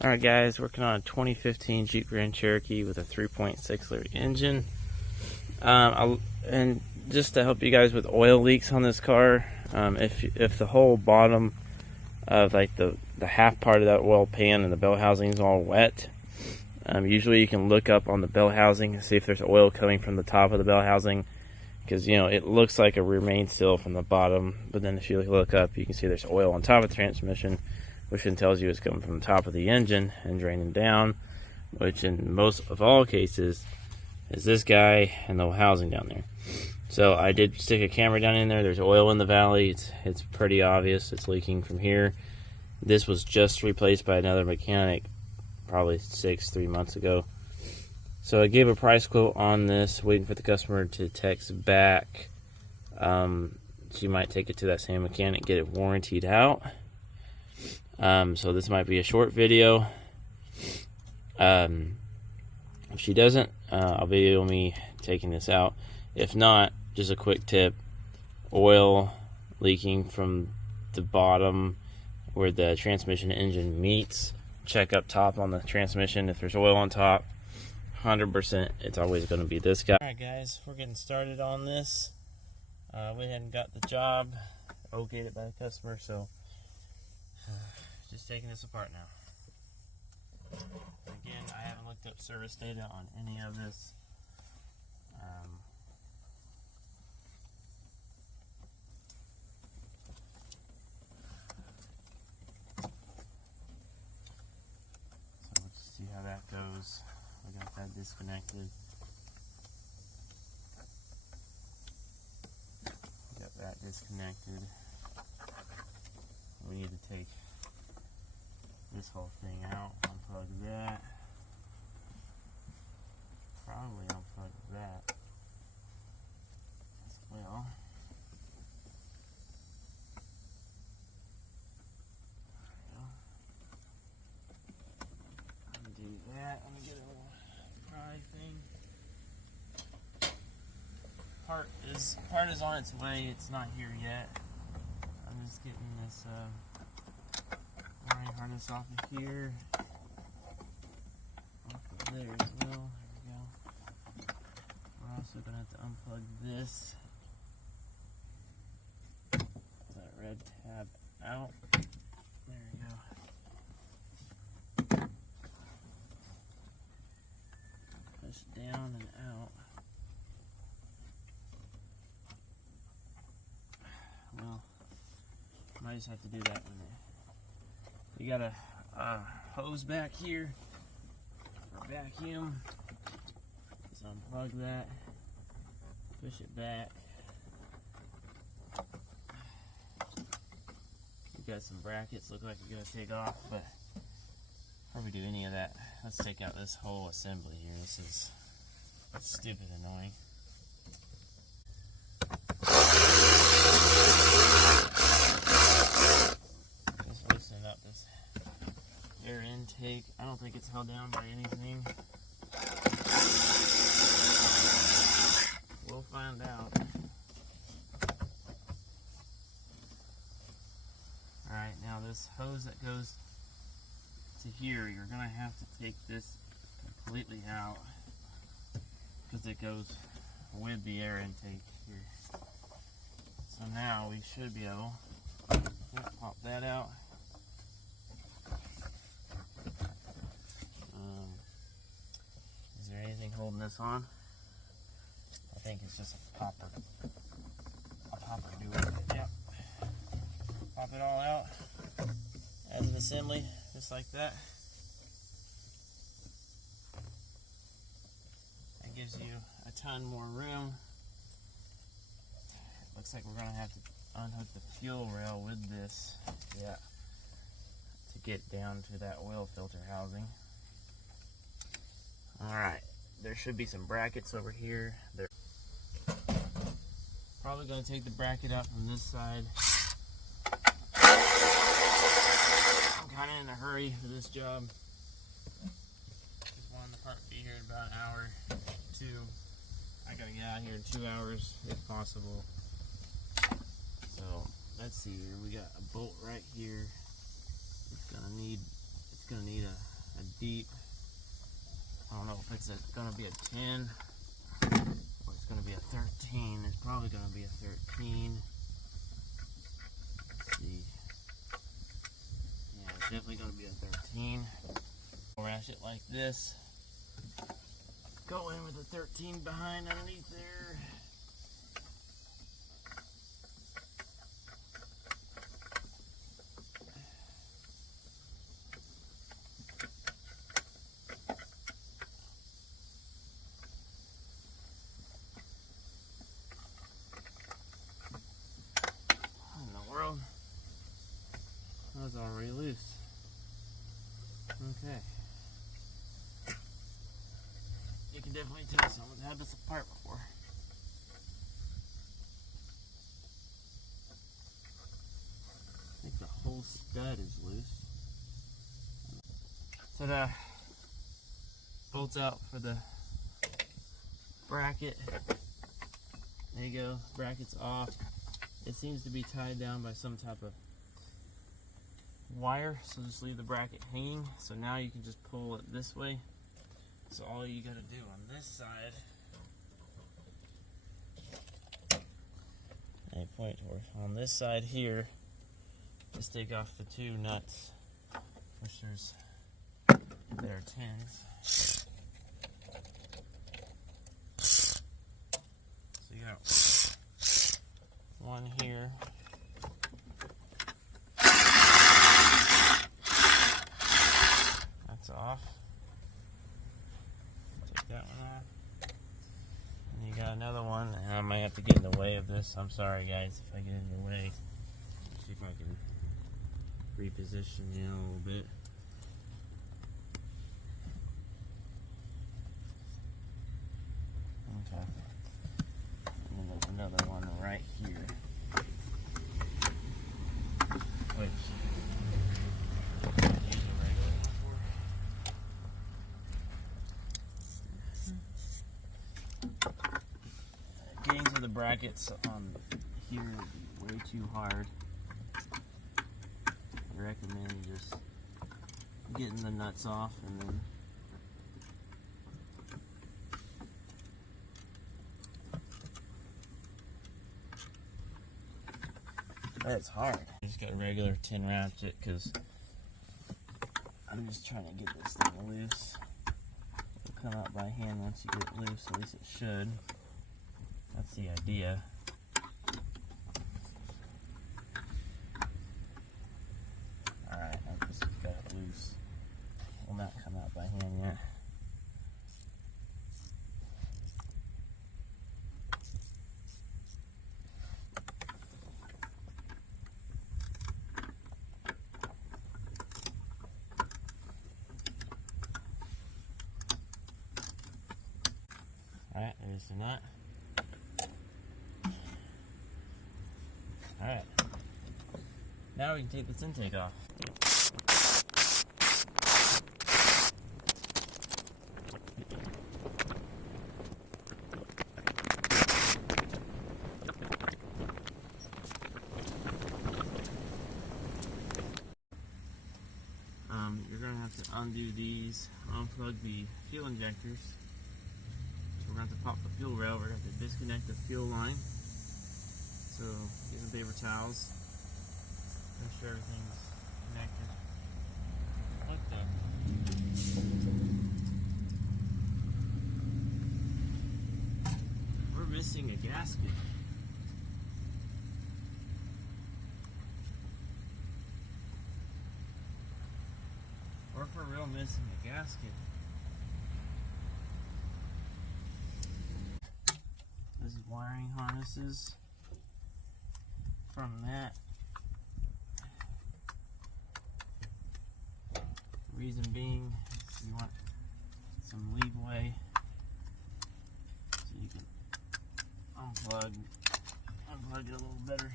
Alright guys, working on a 2015 Jeep Grand Cherokee with a 3.6 liter engine. And just to help you guys with oil leaks on this car, if the whole bottom of like the half part of that oil pan and the bell housing is all wet, usually you can look up on the bell housing and see if there's oil coming from the top of the bell housing, because you know it looks like a remain still from the bottom, but then if you look up you can see there's oil on top of the transmission, which then tells you it's coming from the top of the engine and draining down, which in most of all cases is this guy and the housing down there. So I did stick a camera down in there. There's oil in the valley. It's pretty obvious it's leaking from here. This was just replaced by another mechanic probably 3 months ago. So I gave a price quote on this, waiting for the customer to text back. She might take it to that same mechanic, get it warrantied out. So this might be a short video. If she doesn't, I'll video me taking this out. If not, just a quick tip: oil leaking from the bottom where the transmission engine meets. Check up top on the transmission. If there's oil on top, 100% it's always going to be this guy. Alright guys, we're getting started on this. We hadn't got the job okayed by the customer, so just taking this apart now. Again, I haven't looked up service data on any of this. So let's see how that goes. I got that disconnected. Got that disconnected. We need to take this whole thing out, unplug that, probably unplug that as well. Undo that. Let me get a little pry thing. Part is on its way. It's not here yet. I'm just getting this wiring harness off of here. Off of there as well. There we go. We're also going to have to unplug this. That red tab out. There we go. Push down and out. Well, I might just have to do that in there. We got a hose back here for vacuum. Just unplug that, push it back. We got some brackets, look like you're gonna take off, but before we do any of that, let's take out this whole assembly here. This is stupid annoying. Up this air intake. I don't think it's held down by anything. We'll find out. Alright, now this hose that goes to here, you're going to have to take this completely out because it goes with the air intake here. So now we should be able to pop that out. Is there anything holding this on? I think it's just a popper. A popper doer. Yep. Pop it all out as an assembly, just like that. That gives you a ton more room. Looks like we're gonna have to unhook the fuel rail with this. Yeah. To get down to that oil filter housing. Alright, there should be some brackets over here. They're probably going to take the bracket out from this side. I'm kind of in a hurry for this job. Just wanted the part to be here in about an hour, 2. I got to get out here in 2 hours if possible. So let's see here. We got a bolt right here. It's gonna need a deep. I don't know if it's gonna be a 10 or it's gonna be a 13. It's probably gonna be a 13. Let's see. Yeah, it's definitely gonna be a 13. Rash it like this. Go in with a 13 behind underneath there. What in the world? That was already loose. Okay. You can definitely tell someone's had this apart before. I think the whole stud is loose. Ta-da! Bolts out for the bracket. There you go. Bracket's off. It seems to be tied down by some type of wire, so just leave the bracket hanging. So now you can just pull it this way. So all you gotta do on this side, I point towards on this side here, just take off the two nuts, which there are 10s. So you got one here. That's off. Take that one off. And you got another one, and I might have to get in the way of this. I'm sorry guys if I get in your way. See if I can reposition you a little bit. Okay. And then there's another one right here. Which getting to the brackets on here would be way too hard. I recommend just getting the nuts off and then that's hard. I just got a regular 10 ratchet because I'm just trying to get this thing loose. It'll come out by hand once you get it loose, at least it should. That's the idea. Alright, I just got it loose. Will not come out by hand yet. Alright, there's the nut. Alright. Now we can take this intake off. You're going to have to undo these, unplug the fuel injectors. So we're going to have to pop the fuel rail, we're going to have to disconnect the fuel line. So get some paper towels, make sure everything's connected. What the? We're missing a gasket. We're for real missing a gasket. This is wiring harnesses from that. Reason being, you want some leeway so you can unplug it a little better.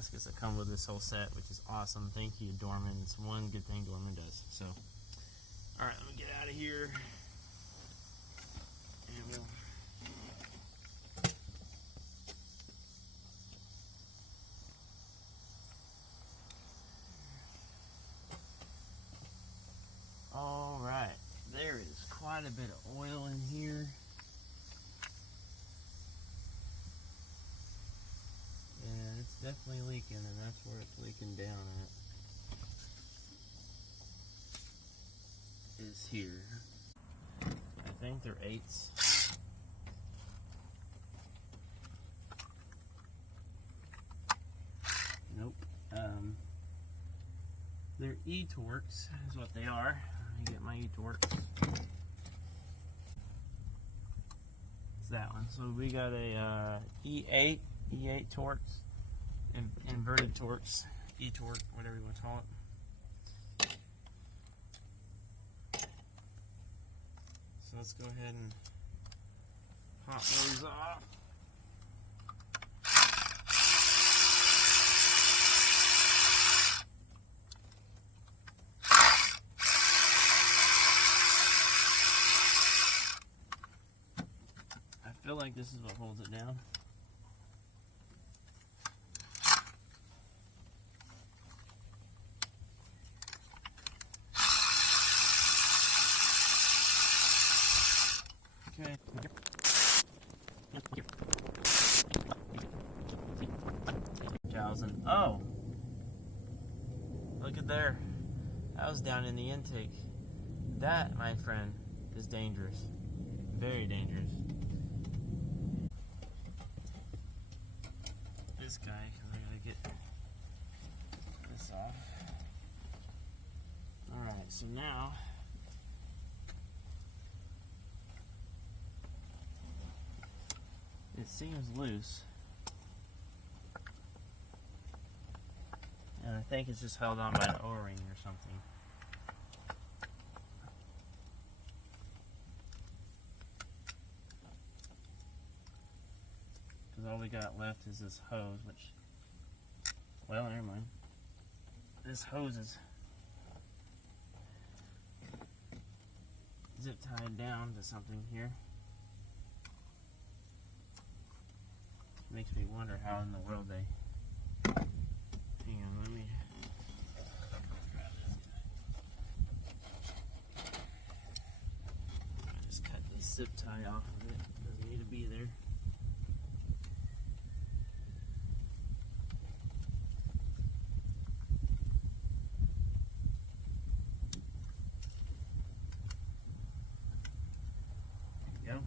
gaskets that come with this whole set, which is awesome. Thank you, Dorman. It's one good thing Dorman does. So, all right, let me get out of here. And we'll all right, there is quite a bit of oil in here. Yeah, it's definitely leaking, and that's where it's leaking down at. Is here. I think they're 8s. Nope. They're E-Torques is what they are. Let me get my E-Torques. It's that one. So we got a E8 Torques, inverted Torques, E-Torque, whatever you want to call it. So let's go ahead and pop those off. I feel like this is what holds it down. Okay. Oh, look at there. That was down in the intake. That, my friend, is dangerous. Very dangerous. This guy, because I gotta get this off. Alright, so now it seems loose. And I think it's just held on by an O-ring or something. Because all we got left is this hose, which, well, never mind. This hose is zip tied down to something here. Makes me wonder how in the world they. Hang on, let me grab this. I just cut this zip tie off of it. Doesn't need to be there. There we go.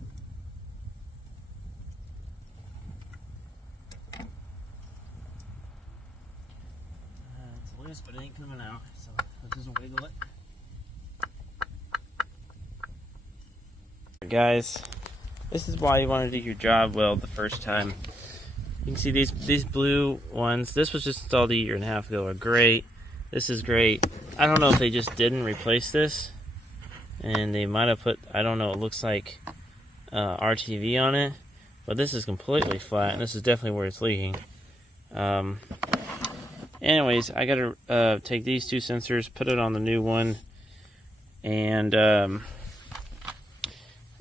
Loose, but it ain't coming out, so let's just wiggle it. Guys, this is why you want to do your job well the first time. You can see these blue ones. This was just installed a year and a half ago. Are great. This is great. I don't know if they just didn't replace this, and they might have put, I don't know, it looks like RTV on it, but this is completely flat, and this is definitely where it's leaking. Anyways, I gotta take these two sensors, put it on the new one, and I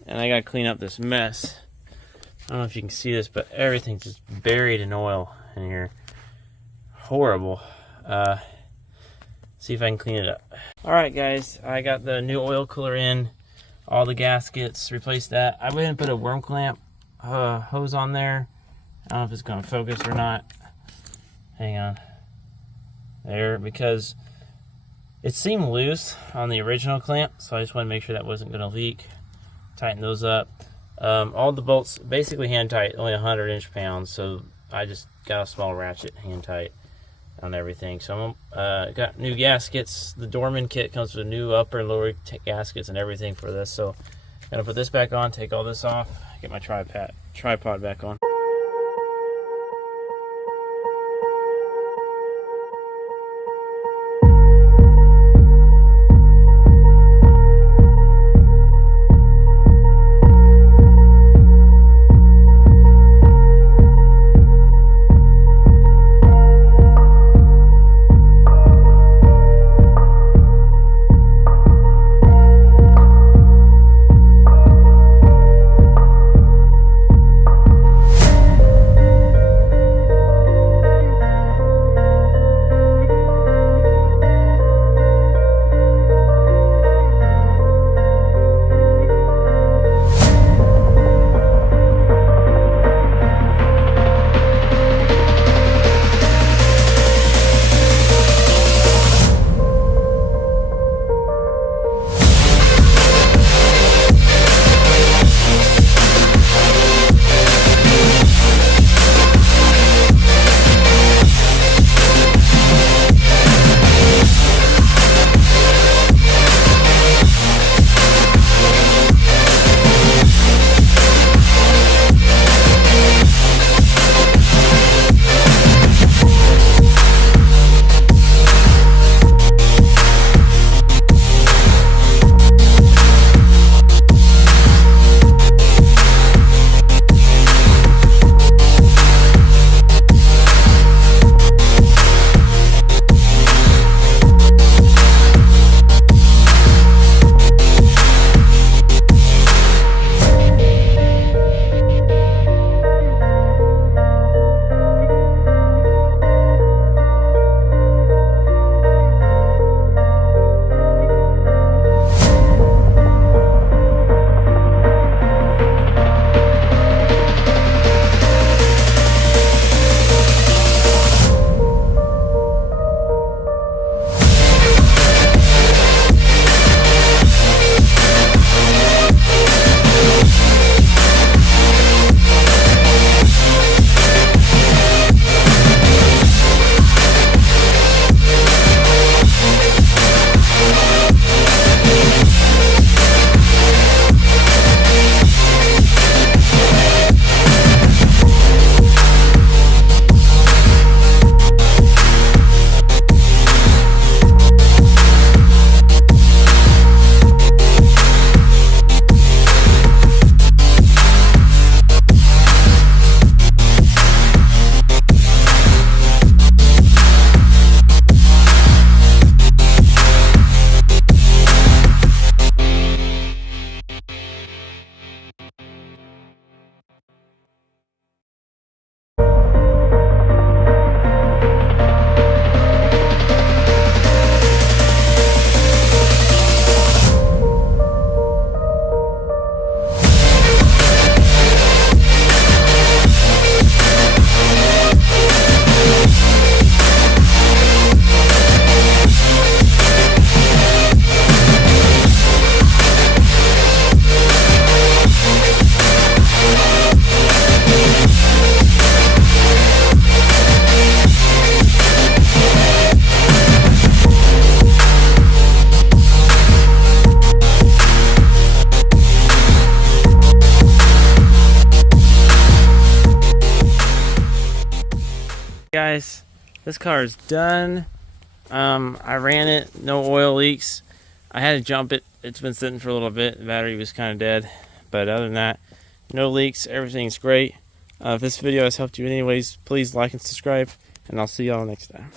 gotta clean up this mess. I don't know if you can see this, but everything's just buried in oil in here. Horrible. See if I can clean it up. Alright guys, I got the new oil cooler in, all the gaskets, replaced that. I went ahead and put a worm clamp hose on there. I don't know if it's gonna focus or not. Hang on. There, because it seemed loose on the original clamp, so I just want to make sure that wasn't going to leak. Tighten those up. All the bolts basically hand tight, only 100 inch-pounds, so I just got a small ratchet hand tight on everything. So I'm got new gaskets. The Dorman kit comes with new upper and lower gaskets and everything for this. So I'm gonna put this back on, take all this off, get my tripod back on. Guys, this car is done. I ran it, no oil leaks. I had to jump it. It's been sitting for a little bit. The battery was kind of dead, but other than that, no leaks. Everything's great. If this video has helped you in any ways, please like and subscribe, and I'll see y'all next time.